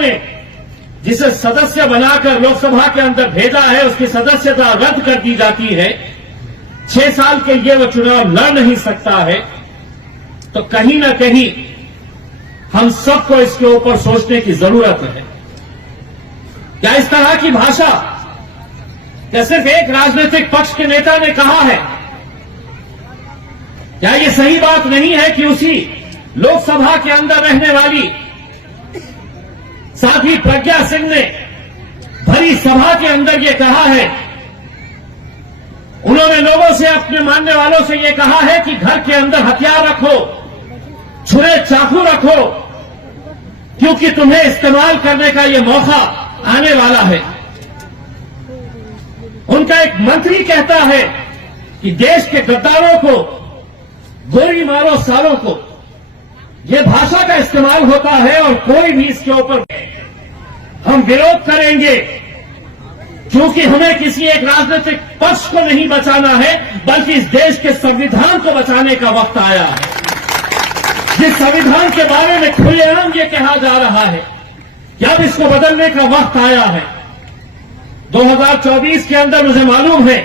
ने जिसे सदस्य बनाकर लोकसभा के अंदर भेजा है उसकी सदस्यता रद्द कर दी जाती है, 6 साल के लिए वो चुनाव लड़ नहीं सकता है, तो कहीं ना कहीं हम सबको इसके ऊपर सोचने की जरूरत है। क्या इस तरह की भाषा क्या सिर्फ एक राजनीतिक पक्ष के नेता ने कहा है? क्या ये सही बात नहीं है कि उसी लोकसभा के अंदर रहने वाली साध्वी प्रज्ञा सिंह ने भरी सभा के अंदर ये कहा है, उन्होंने लोगों से, अपने मानने वालों से ये कहा है कि घर के अंदर हथियार रखो, छुरे चाकू रखो, क्योंकि तुम्हें इस्तेमाल करने का ये मौका आने वाला है। उनका एक मंत्री कहता है कि देश के गद्दारों को गोली मारो सालों को, ये भाषा का इस्तेमाल होता है और कोई भी इसके ऊपर हम विरोध करेंगे, क्योंकि हमें किसी एक राजनीतिक पक्ष को नहीं बचाना है, बल्कि इस देश के संविधान को बचाने का वक्त आया है। जिस संविधान के बारे में खुलेआम ये कहा जा रहा है कि अब इसको बदलने का वक्त आया है। 2024 के अंदर मुझे मालूम है,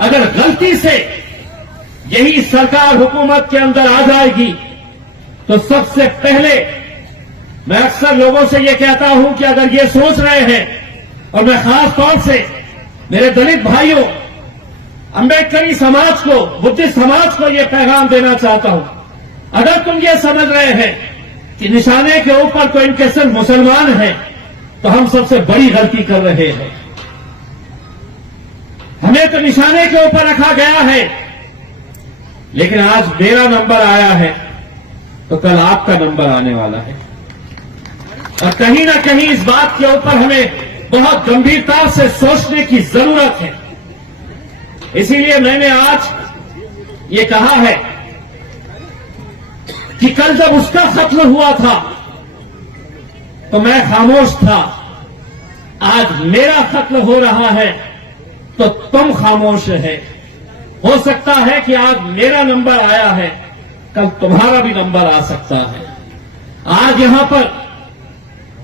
अगर गलती से यही सरकार हुकूमत के अंदर आ जाएगी तो सबसे पहले मैं अक्सर लोगों से ये कहता हूं कि अगर ये सोच रहे हैं, और मैं खास तौर से मेरे दलित भाइयों, अंबेडकरी समाज को, बुद्धिस्ट समाज को ये पैगाम देना चाहता हूं, अगर तुम ये समझ रहे हैं कि निशाने के ऊपर तो इनके सिर्फ मुसलमान हैं, तो हम सबसे बड़ी गलती कर रहे हैं। हमें तो निशाने के ऊपर रखा गया है, लेकिन आज मेरा नंबर आया है तो कल आपका नंबर आने वाला है, और कहीं ना कहीं इस बात के ऊपर हमें बहुत गंभीरता से सोचने की जरूरत है। इसीलिए मैंने आज ये कहा है कि कल जब उसका कत्ल हुआ था तो मैं खामोश था, आज मेरा कत्ल हो रहा है तो तुम खामोश है। हो सकता है कि आज मेरा नंबर आया है, कल तुम्हारा भी नंबर आ सकता है। आज यहां पर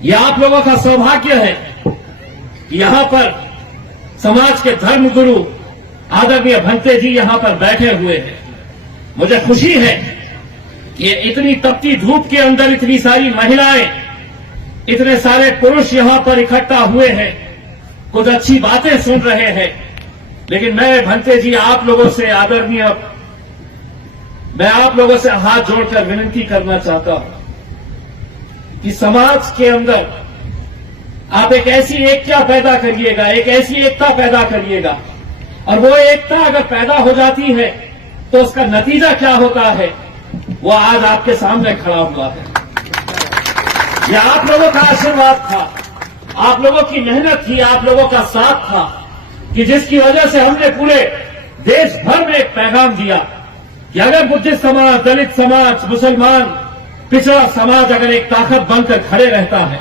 यह आप लोगों का सौभाग्य है कि यहां पर समाज के धर्मगुरु आदरणीय भंते जी यहां पर बैठे हुए हैं। मुझे खुशी है कि इतनी तपती धूप के अंदर इतनी सारी महिलाएं, इतने सारे पुरुष यहां पर इकट्ठा हुए हैं, कुछ अच्छी बातें सुन रहे हैं। लेकिन मैं भंते जी आप लोगों से आदरणीय, मैं आप लोगों से हाथ जोड़कर विनती करना चाहता हूं कि समाज के अंदर आप एक ऐसी एकता पैदा करिएगा, एक ऐसी एकता पैदा करिएगा, और वो एकता अगर पैदा हो जाती है तो उसका नतीजा क्या होता है वो आज आपके सामने खड़ा हुआ है। यह आप लोगों का आशीर्वाद था, आप लोगों की मेहनत थी, आप लोगों का साथ था, कि जिसकी वजह से हमने पूरे देश भर में एक पैगाम दिया कि अगर बुद्धिस्ट समाज, दलित समाज, मुसलमान, पिछड़ा समाज अगर एक ताकत बनकर खड़े रहता है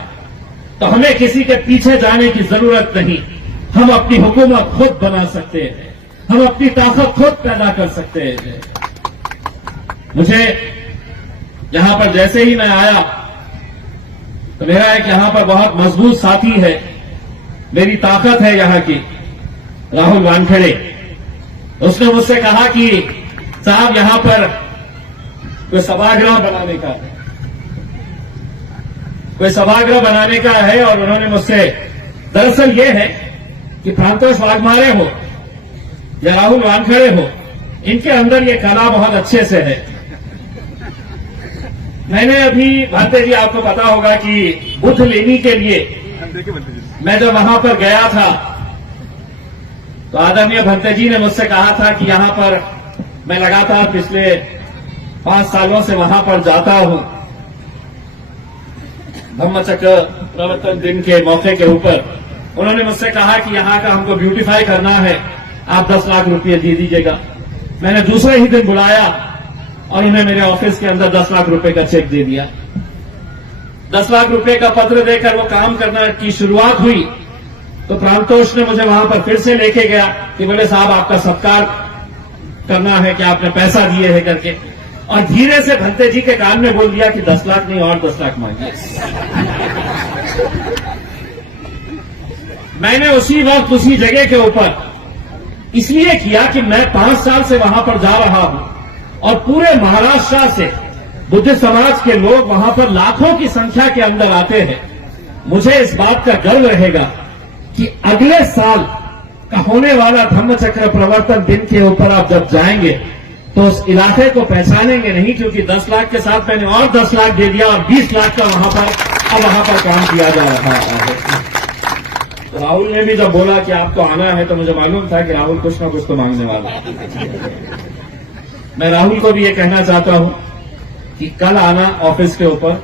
तो हमें किसी के पीछे जाने की जरूरत नहीं। हम अपनी हुकूमत खुद बना सकते हैं, हम अपनी ताकत खुद पैदा कर सकते हैं। मुझे यहां पर जैसे ही मैं आया तो मेरा एक यहां पर बहुत मजबूत साथी है, मेरी ताकत है यहां की, राहुल वानखेड़े। उसने मुझसे कहा कि साहब यहां पर कोई सभागृह बनाने का है, कोई सभागृह बनाने का है, और उन्होंने मुझसे, दरअसल ये है कि प्रांतोष वाघमारे हो या राहुल वानखेड़े हो, इनके अंदर ये कला बहुत अच्छे से है। मैंने अभी, भाते जी आपको पता होगा कि बुद्ध लेनी के लिए मैं जब वहां पर गया था तो आदरणीय भंते जी ने मुझसे कहा था कि यहां पर मैं लगातार पिछले 5 सालों से वहां पर जाता हूं, धम्मचक्र प्रवर्तन दिन के मौके के ऊपर। उन्होंने मुझसे कहा कि यहां का हमको ब्यूटीफाई करना है, आप 10 लाख रुपये दे दीजिएगा। मैंने दूसरे ही दिन बुलाया और इन्हें मेरे ऑफिस के अंदर 10 लाख रुपए का चेक दे दिया। 10 लाख रुपए का पत्र देकर वो काम करना की शुरुआत हुई तो प्रांतोष ने मुझे वहां पर फिर से लेके गया कि बोले साहब आपका सत्कार करना है कि आपने पैसा दिए है करके, और धीरे से भंते जी के कान में बोल दिया कि 10 लाख नहीं और 10 लाख मांगिए। मैंने उसी वक्त उसी जगह के ऊपर इसलिए किया कि मैं 5 साल से वहां पर जा रहा हूं और पूरे महाराष्ट्र से बुद्ध समाज के लोग वहां पर लाखों की संख्या के अंदर आते हैं। मुझे इस बात का गर्व रहेगा कि अगले साल का होने वाला धम्मचक्र प्रवर्तन दिन के ऊपर आप जब जाएंगे तो उस इलाके को पहचानेंगे नहीं, क्योंकि 10 लाख के साथ मैंने और 10 लाख दे दिया और 20 लाख का वहां पर काम किया जा रहा है। राहुल ने भी जब बोला कि आपको आना है तो मुझे मालूम था कि राहुल कुछ ना कुछ तो मांगने वाला है। मैं राहुल को भी ये कहना चाहता हूं कि कल आना ऑफिस के ऊपर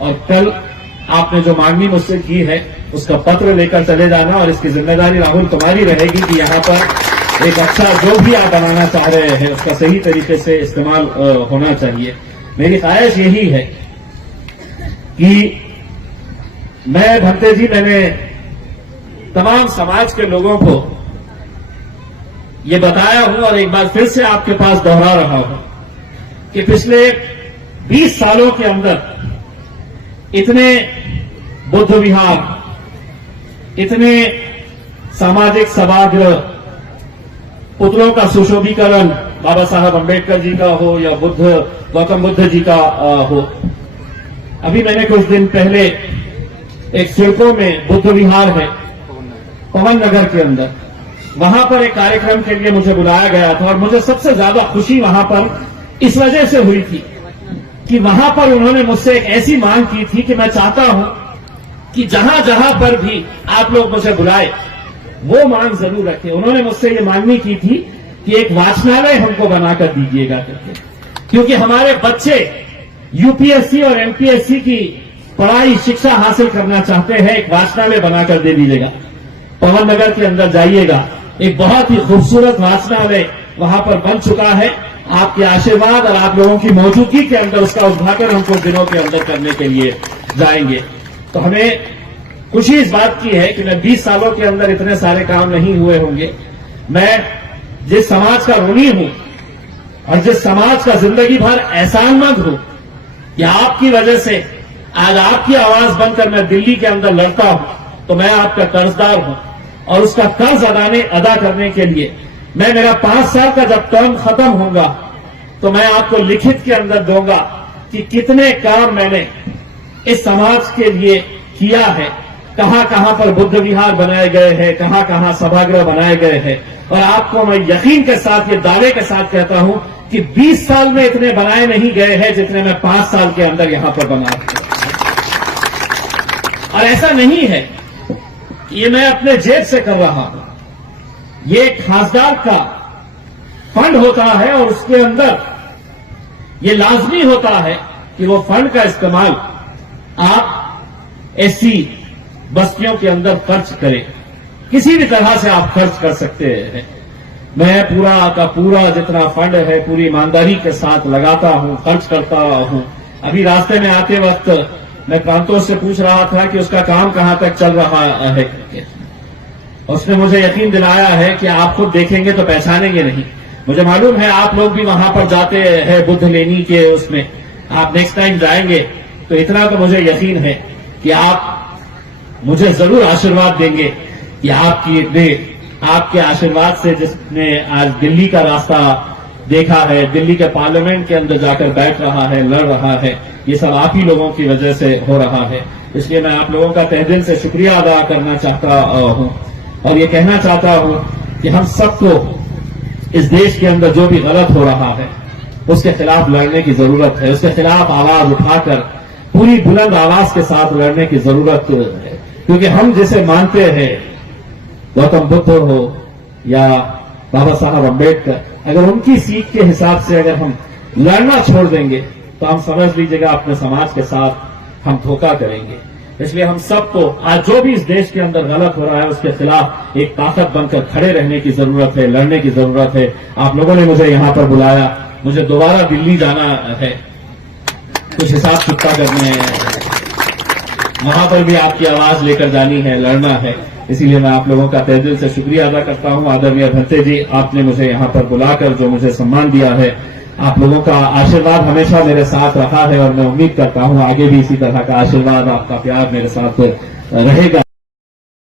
और कल आपने जो मांगनी मुझसे की है उसका पत्र लेकर चले जाना, और इसकी जिम्मेदारी राहुल तुम्हारी रहेगी कि यहां पर एक अच्छा जो भी आप बनाना चाह रहे हैं उसका सही तरीके से इस्तेमाल होना चाहिए। मेरी ख्वाहिश यही है कि मैं भंते जी, मैंने तमाम समाज के लोगों को ये बताया हूं और एक बार फिर से आपके पास दोहरा रहा हूं कि पिछले 20 सालों के अंदर इतने बुद्ध विहार, इतने सामाजिक सभागृह, पुतलों का सुशोभीकरण बाबा साहब अंबेडकर जी का हो या गौतम बुद्ध जी का हो। अभी मैंने कुछ दिन पहले एक सिडको में बुद्ध विहार है पवन नगर के अंदर, वहां पर एक कार्यक्रम के लिए मुझे बुलाया गया था और मुझे सबसे ज्यादा खुशी वहां पर इस वजह से हुई थी कि वहां पर उन्होंने मुझसे एक ऐसी मांग की थी कि मैं चाहता हूं कि जहां जहां पर भी आप लोग मुझे बुलाए वो मांग जरूर रखें। उन्होंने मुझसे ये मांगनी की थी कि एक वाचनालय हमको बनाकर दीजिएगा करके, क्योंकि हमारे बच्चे यूपीएससी और एमपीएससी की पढ़ाई शिक्षा हासिल करना चाहते हैं। एक वाचनालय बनाकर दे दीजिएगा। पवन नगर के अंदर जाइएगा, एक बहुत ही खूबसूरत वाचनालय वहां पर बन चुका है। आपके आशीर्वाद और आप लोगों की मौजूदगी के अंदर उसका उद्घाटन हम कुछ दिनों के अंदर करने के लिए जाएंगे। तो हमें खुशी इस बात की है कि मैं 20 सालों के अंदर इतने सारे काम नहीं हुए होंगे। मैं जिस समाज का ऋणी हूं और जिस समाज का जिंदगी भर एहसानमंद हूं कि आपकी वजह से आज आपकी आवाज बनकर मैं दिल्ली के अंदर लड़ता हूं, तो मैं आपका कर्जदार हूं और उसका कर्ज अदा करने के लिए मैं मेरा 5 साल का जब टर्म खत्म होगा तो मैं आपको लिखित के अंदर दूंगा कि कितने काम मैंने इस समाज के लिए किया है, कहां कहां पर बुद्ध विहार बनाए गए हैं, कहां कहां सभागृह बनाए गए हैं। और आपको मैं यकीन के साथ, ये दावे के साथ कहता हूं कि 20 साल में इतने बनाए नहीं गए हैं जितने मैं 5 साल के अंदर यहां पर बना। और ऐसा नहीं है कि ये मैं अपने जेब से कर रहा हूं, ये एक खासदार का फंड होता है और उसके अंदर ये लाजमी होता है कि वो फंड का इस्तेमाल आप ऐसी बस्तियों के अंदर खर्च करें। किसी भी तरह से आप खर्च कर सकते हैं। मैं पूरा का पूरा जितना फंड है पूरी ईमानदारी के साथ लगाता हूं, खर्च करता हूं। अभी रास्ते में आते वक्त मैं प्रांतों से पूछ रहा था कि उसका काम कहां तक चल रहा है। उसने मुझे यकीन दिलाया है कि आप खुद देखेंगे तो पहचानेंगे नहीं। मुझे मालूम है आप लोग भी वहां पर जाते हैं बुद्ध लेनी के उसमें, आप नेक्स्ट टाइम जाएंगे तो इतना तो मुझे यकीन है कि आप मुझे जरूर आशीर्वाद देंगे कि आपके आशीर्वाद से जिसने आज दिल्ली का रास्ता देखा है, दिल्ली के पार्लियामेंट के अंदर जाकर बैठ रहा है, लड़ रहा है, ये सब आप ही लोगों की वजह से हो रहा है। इसलिए मैं आप लोगों का तहे दिल से शुक्रिया अदा करना चाहता हूं और ये कहना चाहता हूं कि हम सबको इस देश के अंदर जो भी गलत हो रहा है उसके खिलाफ लड़ने की जरूरत है। उसके खिलाफ आवाज उठाकर पूरी बुलंद आवाज के साथ लड़ने की जरूरत है, क्योंकि हम जिसे मानते हैं, गौतम बुद्ध हो या बाबा साहब अंबेडकर, अगर उनकी सीख के हिसाब से अगर हम लड़ना छोड़ देंगे तो हम समझ लीजिएगा अपने समाज के साथ हम धोखा करेंगे। इसलिए हम सबको आज जो भी इस देश के अंदर गलत हो रहा है उसके खिलाफ एक ताकत बनकर खड़े रहने की जरूरत है, लड़ने की जरूरत है। आप लोगों ने मुझे यहां पर बुलाया, मुझे दोबारा दिल्ली जाना है, कुछ हिसाब चुकता करने हैं, वहां पर भी आपकी आवाज लेकर जानी है, लड़ना है। इसीलिए मैं आप लोगों का तहे दिल से शुक्रिया अदा करता हूं। आदरणीय भंते जी, आपने मुझे यहां पर बुलाकर जो मुझे सम्मान दिया है, आप लोगों का आशीर्वाद हमेशा मेरे साथ रहा है और मैं उम्मीद करता हूं आगे भी इसी तरह का आशीर्वाद, आपका प्यार मेरे साथ रहेगा।